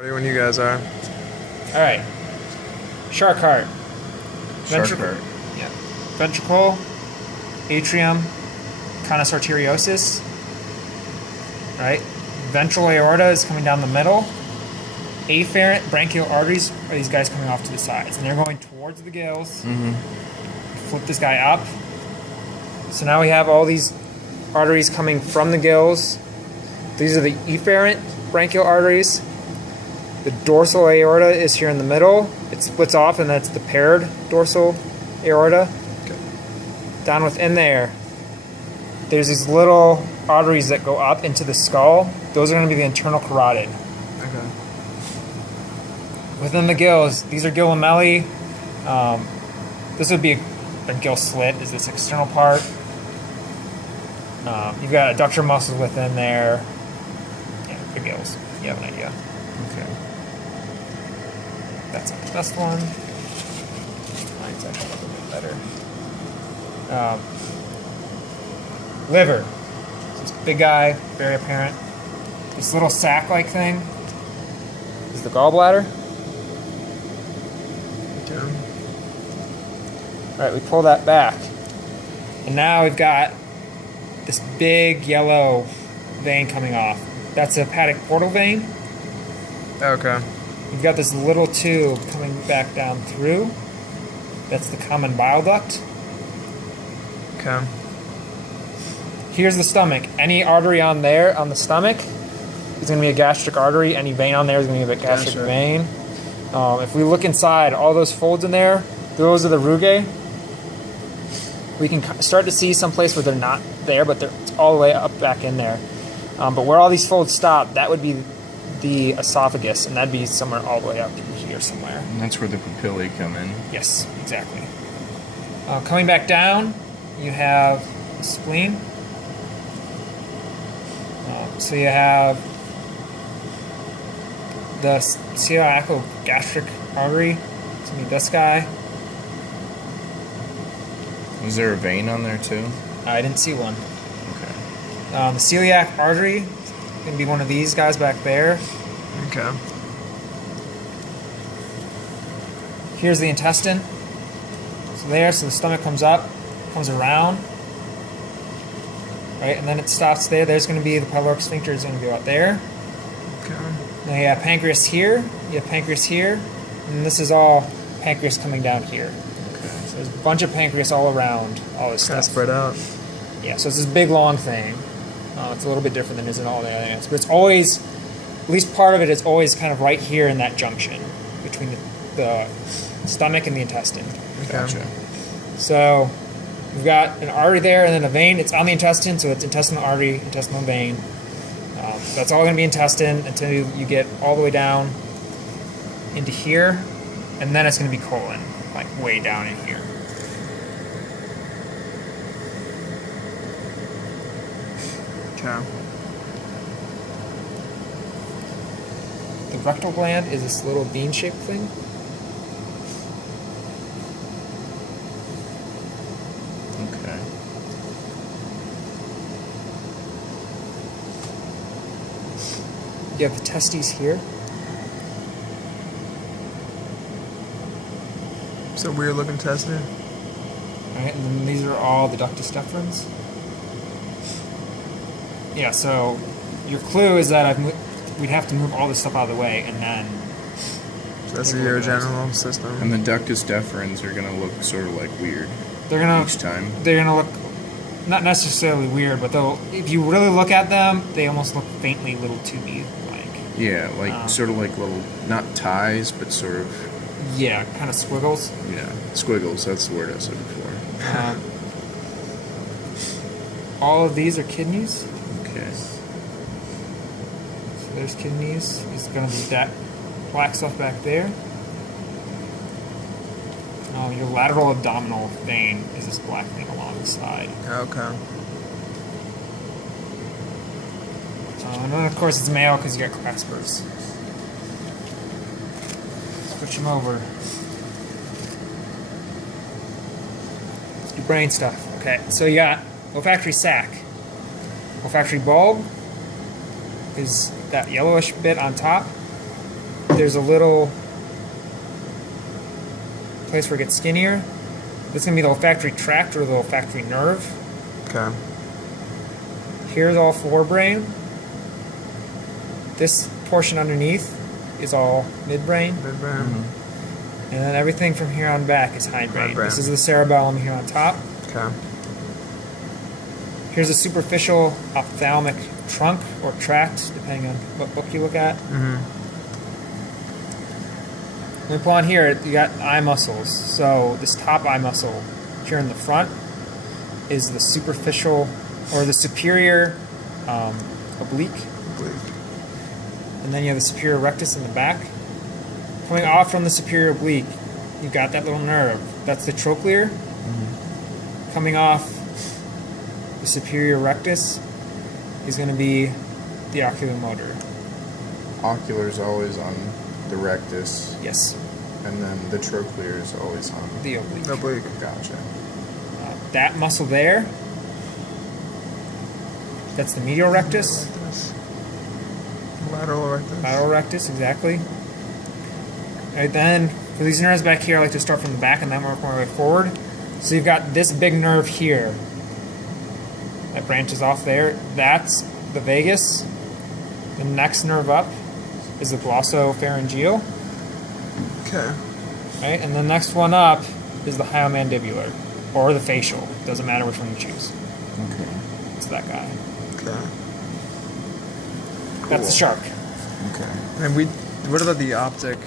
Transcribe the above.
Ready when you guys are. All right. Shark heart. Shark heart. Yeah. Ventricle, atrium, conus arteriosus. Right. Ventral aorta is coming down the middle. Afferent branchial arteries are these guys coming off to the sides, and they're going towards the gills. Flip this guy up. So now we have all these arteries coming from the gills. These are the efferent branchial arteries. The dorsal aorta is here in the middle. It splits off, and that's the paired dorsal aorta. Okay. Down within there, there's these little arteries that go up into the skull. Those are going to be the internal carotid. Okay. Within the gills, these are gill lamellae. This would be a gill slit, is this external part. You've got adductor muscles within there. Yeah, the gills. You have an idea. Okay. That's not the best one. Mine's actually a little bit better. Liver. So this big guy, very apparent. This little sac-like thing is the gallbladder. Okay. All right, we pull that back. And now we've got this big yellow vein coming off. That's a hepatic portal vein. Okay. You've got this little tube coming back down through. That's the common bile duct. Okay. Here's the stomach. Any artery on there, on the stomach, is going to be a gastric artery. Any vein on there is going to be a gastric vein. If we look inside, all those folds in there, those are the rugae. We can start to see some place where they're not there, but they're all the way up back in there. But where all these folds stop, that would be the esophagus, and that'd be somewhere all the way up here somewhere. And that's where the papillae come in. Yes, exactly. Coming back down, you have the spleen. So you have the celiaco-gastric artery. It's going to be this guy. Is there a vein on there too? I didn't see one. Okay. The celiac artery is going to be one of these guys back there. Okay. Here's the intestine. So the stomach comes up, comes around, right, and then it stops there. There's going to be the pyloric sphincter is going to go out there. Okay. Now you have pancreas here, you have pancreas here, and this is all pancreas coming down here. Okay. So there's a bunch of pancreas all around all this Kind of stuff. spread out. Yeah, so it's this big long thing. It's a little bit different than it is in all the other ants, but it's always, at least part of it is always kind of right here in that junction between the stomach and the intestine. Okay. Gotcha. So we've got an artery there and then a vein. It's on the intestine, so it's intestinal artery, intestinal vein. That's all going to be intestine until you get all the way down into here, and then it's going to be colon, like way down in here. Okay. The rectal gland is this little bean-shaped thing. Okay. You have the testes here. It's a weird looking intestine. All right, and then these are all the ductus deferens. Yeah, so your clue is that we'd have to move all this stuff out of the way, and then... So that's the urogenital system. And the ductus deferens are gonna look sort of like weird They're gonna each time. They're gonna look not necessarily weird, but they'll, if you really look at them, they almost look faintly little tubey like. Yeah, like sort of like little, not ties, but sort of. Yeah, kind of squiggles. Yeah, squiggles. That's the word I said before. All of these are kidneys. Okay. So there's kidneys. It's gonna be that black stuff back there. Your lateral abdominal vein is this black thing along the side. Okay. And then, of course, it's male because you got claspers. Switch them over. Your brain stuff. Okay, so you got olfactory sac. Olfactory bulb is that yellowish bit on top. there's a little place where it gets skinnier. This is going to be the olfactory tract or the olfactory nerve. Okay. Here's all forebrain. This portion underneath is all midbrain. Midbrain. And then everything from here on back is hindbrain. Hindbrain. This is the cerebellum here on top. Okay. Here's a superficial ophthalmic trunk or tract, depending on what book you look at. When we pull on here, you got eye muscles. So this top eye muscle here in the front is the superficial or the superior oblique. And then you have the superior rectus in the back. Coming off from the superior oblique, you've got that little nerve. That's the trochlear. Coming off the superior rectus is going to be the oculomotor. Ocular is always on the rectus, Yes, and then the trochlear is always on. the oblique. Oblique. Gotcha. That muscle there, that's the medial rectus. Rectus. Lateral rectus. Lateral rectus, exactly. Alright, then, for these nerves back here, I like to start from the back and then work my way forward. So you've got this big nerve here that branches off there. That's the vagus. The next nerve up is the glossopharyngeal. Okay. Right? And the next one up is the hyomandibular, or the facial. Doesn't matter which one you choose. Okay. It's that guy. Okay. That's the shark. Okay. And what about the optic